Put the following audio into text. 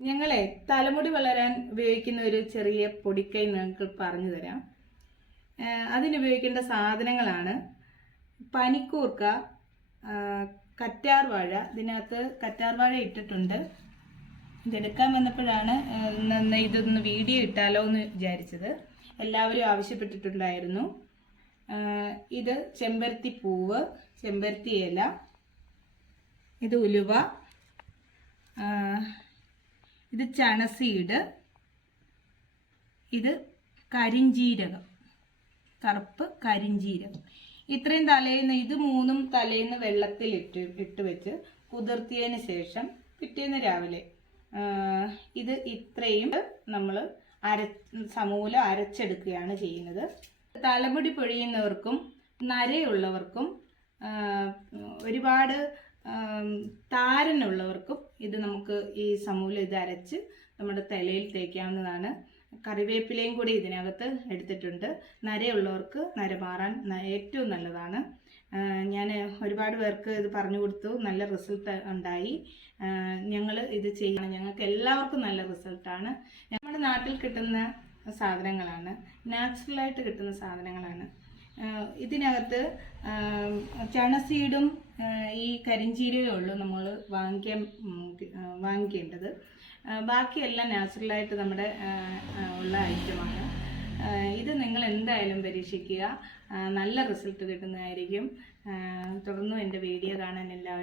ഞങ്ങളെ തലമുടി വളരാൻ ഉപയോഗിക്കുന്ന ഒരു ചെറിയ പൊടിക്കൈ നിങ്ങൾക്ക് പറഞ്ഞു തരാം. അതിനുപയോഗിക്കേണ്ട സാധനങ്ങളാണ് പനിക്കൂർക്ക, കറ്റാർവാഴ. ഇതിനകത്ത് കറ്റാർവാഴ ഇട്ടിട്ടുണ്ട്. ഇതെടുക്കാൻ വന്നപ്പോഴാണ് ഇതൊന്ന് വീഡിയോ ഇട്ടാലോ എന്ന് വിചാരിച്ചത്. എല്ലാവരും ആവശ്യപ്പെട്ടിട്ടുണ്ടായിരുന്നു. ഇത് ചെമ്പരത്തി പൂവ്, ചെമ്പരത്തി ഇല, ഇത് ഉലുവ, ഇത് ചണസീഡ്, ഇത് കരിഞ്ജീരകം, കറുപ്പ് കരിഞ്ജീരകം. ഇത്രയും ഇത് മൂന്നും തലേന്ന് വെള്ളത്തിൽ ഇട്ട് വെച്ച് കുതിർത്തിയതിന് ശേഷം പിറ്റേന്ന് രാവിലെ ഇത് ഇത്രയും നമ്മൾ സമൂലം അരച്ചെടുക്കുകയാണ് ചെയ്യുന്നത്. തലമുടി പൊഴിയുന്നവർക്കും നരയുള്ളവർക്കും ഒരുപാട് താരനുള്ളവർക്കും ഇത് നമുക്ക് ഈ സമൂലം ഇത് അരച്ച് നമ്മുടെ തലയിൽ തേക്കാവുന്നതാണ്. കറിവേപ്പിലയും കൂടി ഇതിനകത്ത് എടുത്തിട്ടുണ്ട്. നരയുള്ളവർക്ക് നര മാറാൻ ഏറ്റവും നല്ലതാണ്. ഞാൻ ഒരുപാട് പേർക്ക് ഇത് പറഞ്ഞു കൊടുത്തു, നല്ല റിസൾട്ട് ഉണ്ടായി. ഞങ്ങൾ ഇത് ചെയ്യണം, ഞങ്ങൾക്ക് എല്ലാവർക്കും നല്ല റിസൾട്ടാണ്. നമ്മുടെ നാട്ടിൽ കിട്ടുന്ന സാധനങ്ങളാണ്, നാച്ചുറലായിട്ട് കിട്ടുന്ന സാധനങ്ങളാണ്. ഇതിനകത്ത് ചണസീഡും ഈ കരിഞ്ജീരകമേ ഉള്ളൂ നമ്മൾ വാങ്ങിക്കേണ്ടത്. ബാക്കിയെല്ലാം നാച്ചുറലായിട്ട് നമ്മുടെ ഉള്ള ഐറ്റമാണ്. ഇത് നിങ്ങൾ എന്തായാലും പരീക്ഷിക്കുക, നല്ല റിസൾട്ട് കിട്ടുന്നതായിരിക്കും. തുടർന്നും എൻ്റെ വീഡിയോ കാണാൻ എല്ലാവരും